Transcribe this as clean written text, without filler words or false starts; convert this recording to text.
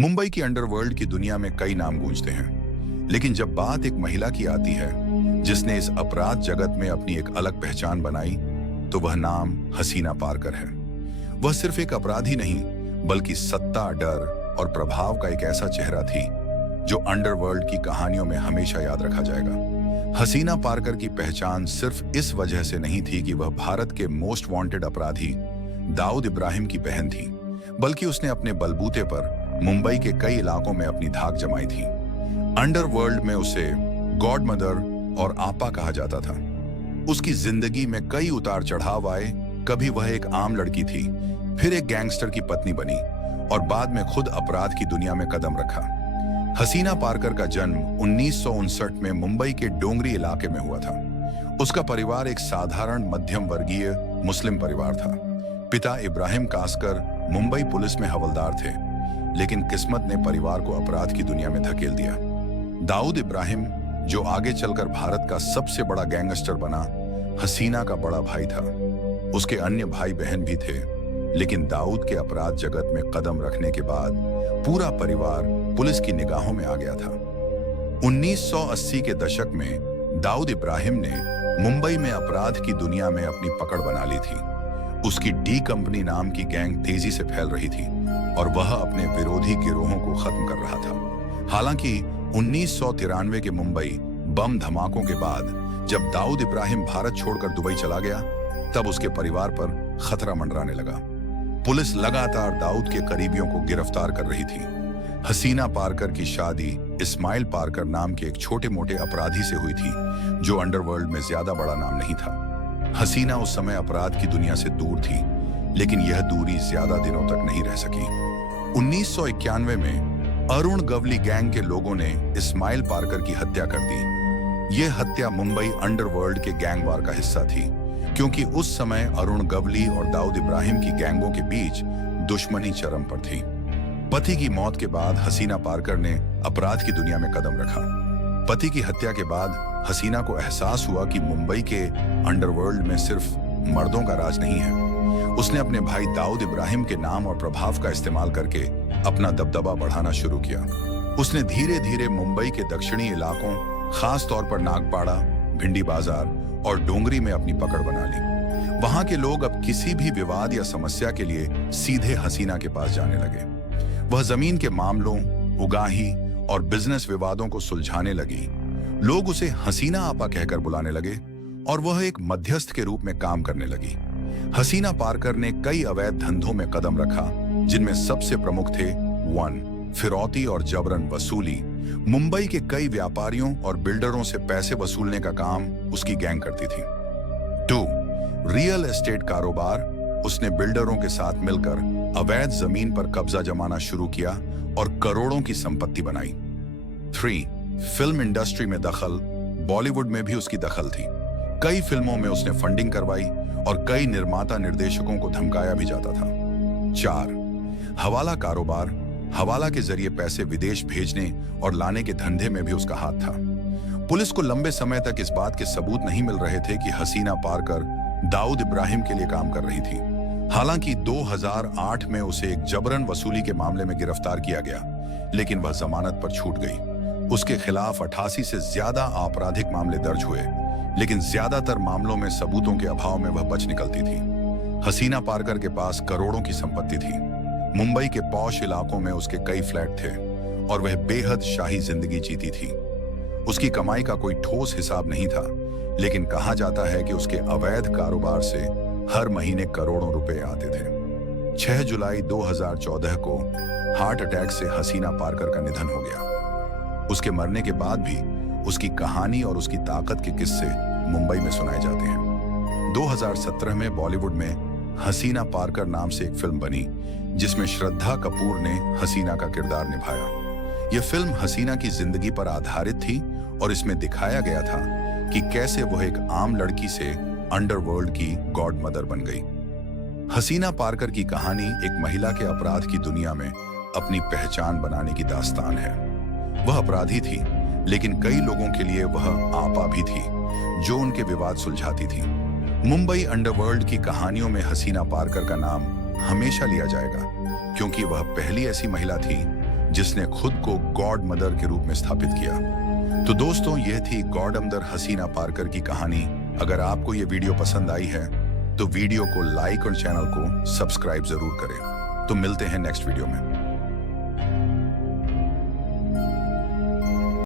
मुंबई की अंडरवर्ल्ड की दुनिया में कई नाम गूंजते हैं, लेकिन जब बात एक महिला की आती है जिसने इस अपराध जगत में अपनी एक अलग पहचान बनाई, तो वह नाम हसीना पारकर है। वह सिर्फ एक अपराधी नहीं, बल्कि सत्ता, डर और प्रभाव का एक ऐसा चेहरा थी जो अंडरवर्ल्ड की कहानियों में हमेशा याद रखा जाएगा। हसीना पारकर की पहचान सिर्फ इस वजह से नहीं थी कि वह भारत के मोस्ट वांटेड अपराधी दाऊद इब्राहिम की बहन थी, बल्कि उसने अपने बलबूते पर मुंबई के कई इलाकों में अपनी धाक जमाई थी। अंडरवर्ल्ड में उसे गॉड मदर और आपा कहा जाता था। उसकी जिंदगी में कई उतार चढ़ाव आए। कभी वह एक आम लड़की थी, फिर एक गैंगस्टर की पत्नी बनी और बाद में खुद अपराध की दुनिया में कदम रखा। हसीना पारकर का जन्म 1959 में मुंबई के डोंगरी इलाके में हुआ था। उसका परिवार एक साधारण मध्यम वर्गीय मुस्लिम परिवार था। पिता इब्राहिम कासकर मुंबई पुलिस में हवलदार थे, लेकिन किस्मत ने परिवार को अपराध की दुनिया में धकेल दिया। दाऊद इब्राहिम, जो आगे चलकर भारत का सबसे बड़ा गैंगस्टर बना, हसीना का बड़ा भाई था। उसके अन्य भाई बहन भी थे, लेकिन दाऊद के अपराध जगत में कदम रखने के बाद पूरा परिवार पुलिस की निगाहों में आ गया था। 1980 के दशक में दाऊद इब्राहिम ने मुंबई में अपराध की दुनिया में अपनी पकड़ बना ली थी। उसकी डी कंपनी नाम की गैंग तेजी से फैल रही थी और वह अपने विरोधी गिरोहों को खत्म कर रहा था। हालांकि 1993 के मुंबई बम धमाकों के बाद जब दाऊद इब्राहिम भारत छोड़कर दुबई चला गया, तब उसके परिवार पर खतरा मंडराने लगा। पुलिस लगातार दाऊद के करीबियों को गिरफ्तार कर रही थी। हसीना पारकर की शादी इस्माइल पारकर नाम के एक छोटे मोटे अपराधी से हुई थी, जो अंडरवर्ल्ड में ज्यादा बड़ा नाम नहीं था। हसीना उस समय अपराध की दुनिया से दूर थी, लेकिन यह दूरी ज्यादा दिनों तक नहीं रह सकी। 1991 में अरुण गवली गैंग के लोगों ने इस्माइल पारकर की हत्या कर दी। यह हत्या मुंबई अंडरवर्ल्ड के गैंगवार का हिस्सा थी, क्योंकि उस समय अरुण गवली और दाऊद इब्राहिम की गैंगों के बीच दुश्मनी चरम पर थी। पति की मौत के बाद हसीना पारकर ने अपराध की दुनिया में कदम रखा। पति की हत्या के बाद हसीना को एहसास हुआ कि मुंबई के अंडरवर्ल्ड में सिर्फ मर्दों का राज नहीं है। उसने अपने भाई दाऊद इब्राहिम के नाम और प्रभाव का इस्तेमाल करके अपना दबदबा बढ़ाना शुरू किया। उसने धीरे धीरे मुंबई के दक्षिणी इलाकों, खास तौर पर नागपाड़ा, भिंडी बाजार और डोंगरी में अपनी पकड़ बना ली। वहां के लोग अब किसी भी विवाद या समस्या के लिए सीधे हसीना के पास जाने लगे। वह जमीन के मामलों, उगाही और बिजनेस विवादों को सुलझाने लगी। लोग उसे हसीना आपा कहकर बुलाने लगे और वह एक मध्यस्थ के रूप में काम करने लगी। हसीना पारकर ने कई अवैध धंधों में कदम रखा, जिनमें सबसे प्रमुख थे 1. फिरौती और जबरन वसूली। मुंबई के कई व्यापारियों और बिल्डरों से पैसे वसूलने का काम उसकी गैंग करती थी। 2. रियल एस्टेट कारोबार। उसने बिल्डरों के साथ मिलकर अवैध जमीन पर कब्जा जमाना शुरू किया और करोड़ों की संपत्ति बनाई। 3. फिल्म इंडस्ट्री में दखल। बॉलीवुड में भी उसकी दखल थी। कई फिल्मों में उसने फंडिंग करवाई और कई निर्माता निर्देशकों को धमकाया भी जाता था। 4. हवाला कारोबार। हवाला के जरिए पैसे विदेश भेजने और लाने के धंधे में भी उसका हाथ था। पुलिस को लंबे समय तक इस बात के सबूत नहीं मिल रहे थे कि हसीना पारकर दाऊद इब्राहिम के लिए काम कर रही थी। हालांकि 2008 में उसे एक जबरन वसूली के मामले में गिरफ्तार किया गया, लेकिन वह जमानत पर छूट गई। उसके खिलाफ 88 से ज्यादा आपराधिक मामले दर्ज हुए, लेकिन ज्यादातर मामलों में सबूतों के अभाव में वह बच निकलती थी। हसीना पारकर के पास करोड़ों की संपत्ति थी। मुंबई के पॉश इलाकों में उसके कई फ्लैट थे और वह बेहद शाही जिंदगी जीती थी। उसकी कमाई का कोई ठोस हिसाब नहीं था, लेकिन कहा जाता है कि उसके अवैध कारोबार से हर महीने करोड़ों रुपए आते थे। 6 जुलाई 2014 को हार्ट अटैक से हसीना पारकर का निधन हो गया। उसके मरने के बाद भी उसकी कहानी और उसकी ताकत के किस्से मुंबई में सुनाए जाते हैं। 2017 में बॉलीवुड में हसीना पारकर नाम से एक फिल्म बनी, जिसमें श्रद्धा कपूर ने हसीना का किरदार निभाया। यह फिल्म हसीना की जिंदगी पर आधारित थी और इसमें दिखाया गया था कि कैसे वह एक आम लड़की से अंडरवर्ल्ड की गॉड मदर बन गई। हसीना पारकर की कहानी एक महिला के अपराध की दुनिया में अपनी पहचान बनाने की दास्तान है। वह अपराधी थी, लेकिन कई लोगों के लिए वह आपा भी थी, जो उनके विवाद सुलझाती थी। मुंबई अंडरवर्ल्ड की कहानियों में हसीना पारकर का नाम हमेशा लिया जाएगा, क्योंकि वह पहली ऐसी महिला थी जिसने खुद को गॉड मदर के रूप में स्थापित किया। तो दोस्तों, यह थी गॉड मदर हसीना पारकर की कहानी। अगर आपको यह वीडियो पसंद आई है तो वीडियो को लाइक और चैनल को सब्सक्राइब जरूर करें। तो मिलते हैं नेक्स्ट वीडियो में।